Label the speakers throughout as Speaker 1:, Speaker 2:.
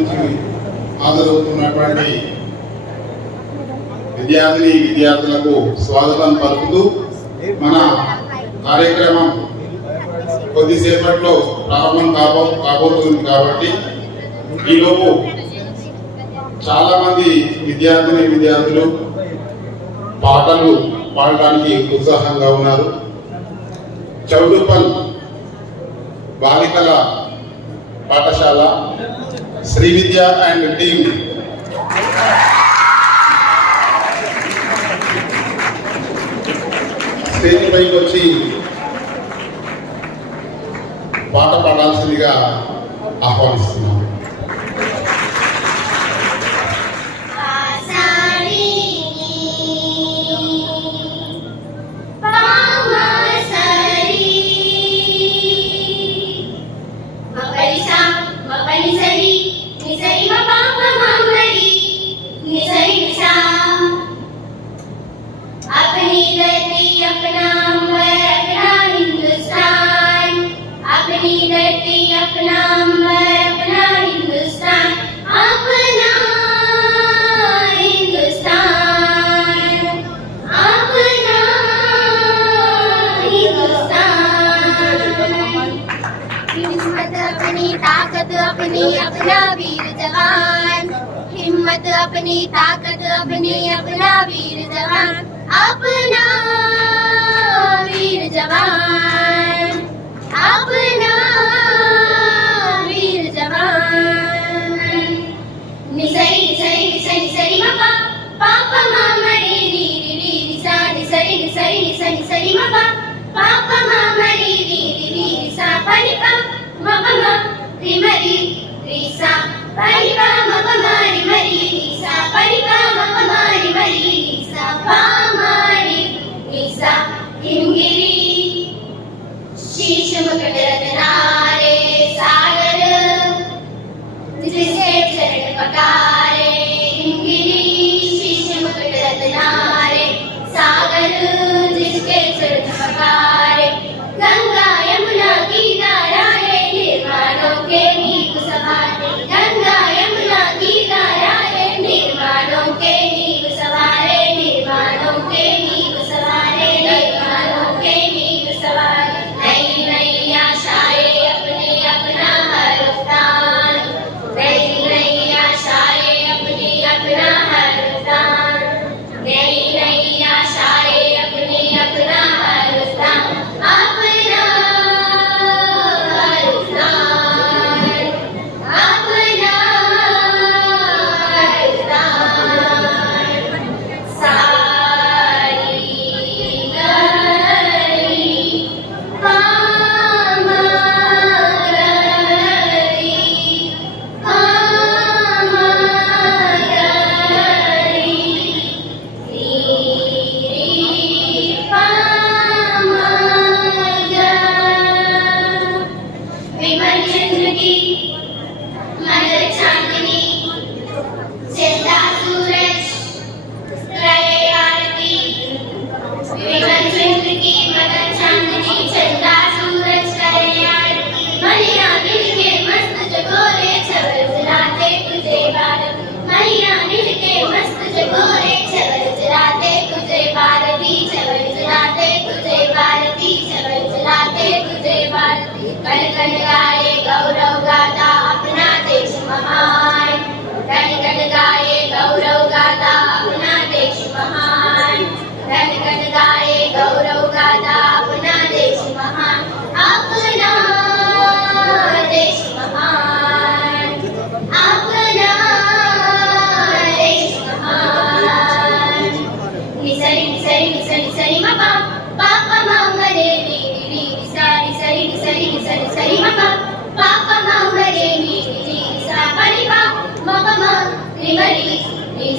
Speaker 1: కూర్చుని హాజరవుతున్నటువంటి విద్యార్థిని విద్యార్థులకు స్వాగతం పలుకుతూ మన కార్యక్రమం కొద్దిసేపట్లో ప్రారంభం కాబో కాబోతుంది కాబట్టి ఈలోపు చాలా మంది విద్యార్థిని విద్యార్థులు పాటలు పాడటానికి ఉత్సాహంగా ఉన్నారు. చౌడుపల్ బాలికల పాఠశాల Sri Vidya and team. Stage పైకి వచ్చి పాట పాడాల్సిందిగా
Speaker 2: ఆహ్వానిస్తున్నాను. अपनी अपना वीर जवान। हिम्मत अपनी ताकत अपनी अपना वीर जवान। अपना वीर जवान। Isa, him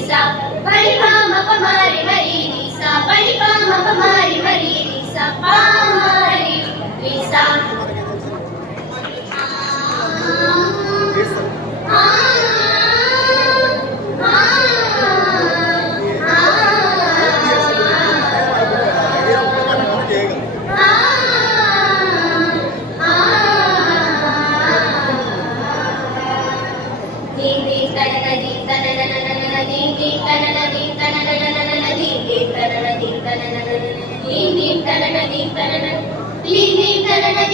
Speaker 2: నీసా పడిపా మప మారి మరి నీసా పడిపా మప మారి మరి నీసా పా మారి నీసా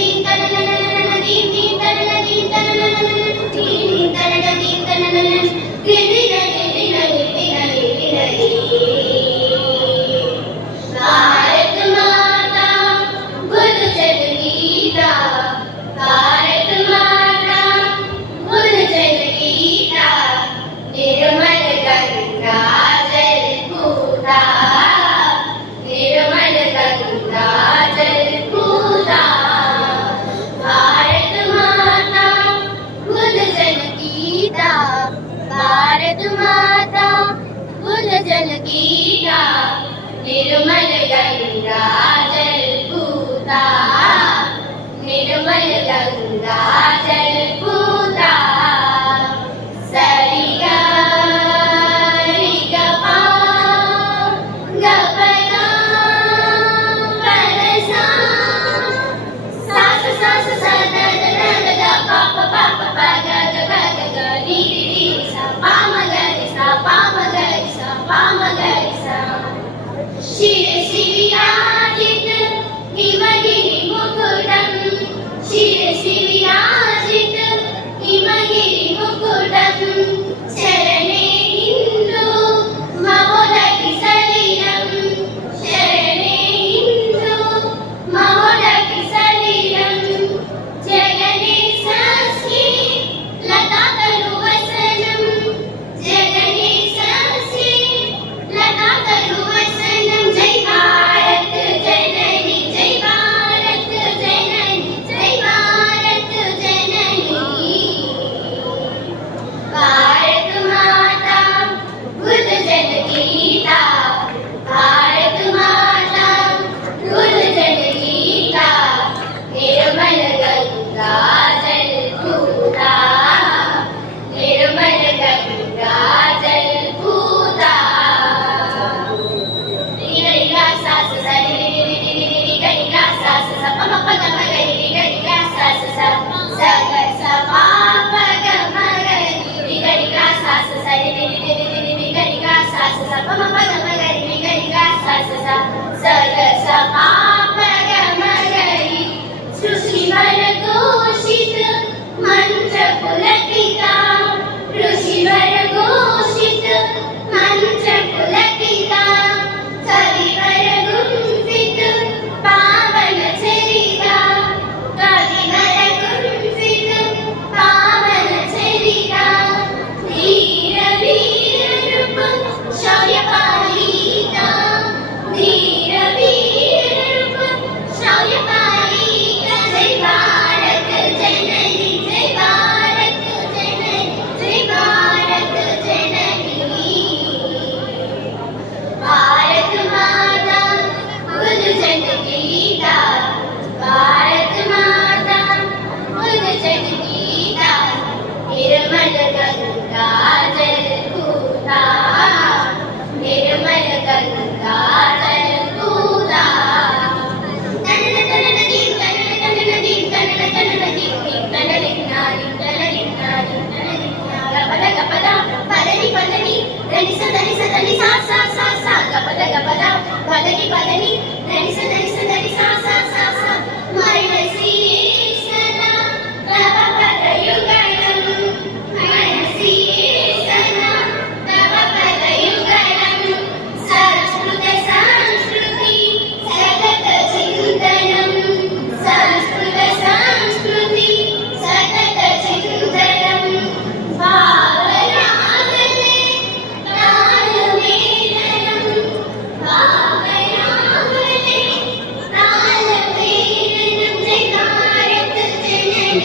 Speaker 2: ീർത്തന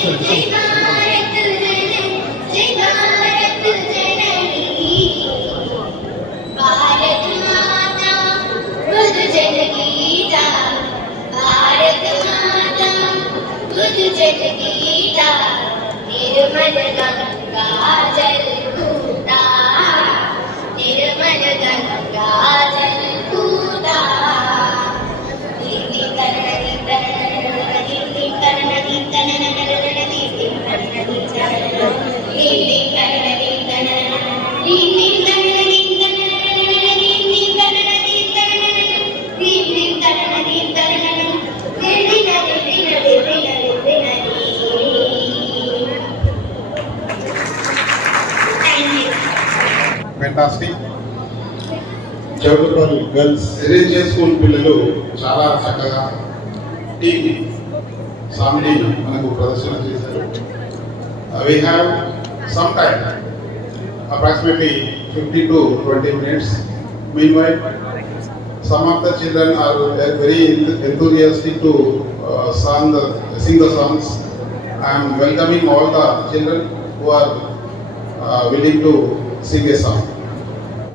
Speaker 2: 准备
Speaker 1: కాస్టింగ్ జరుగుతున్న గర్ల్స్ సెలెక్ట్ చేసుకున్న పిల్లలు చాలా చక్కగా టీవీ సామిని మనకు ప్రదర్శన చేశారు. We have some time approximately fifty to twenty minutes me wife some of the children are very enthusiastic to song the sing the songs I'm welcoming all the children who are willing to sing a song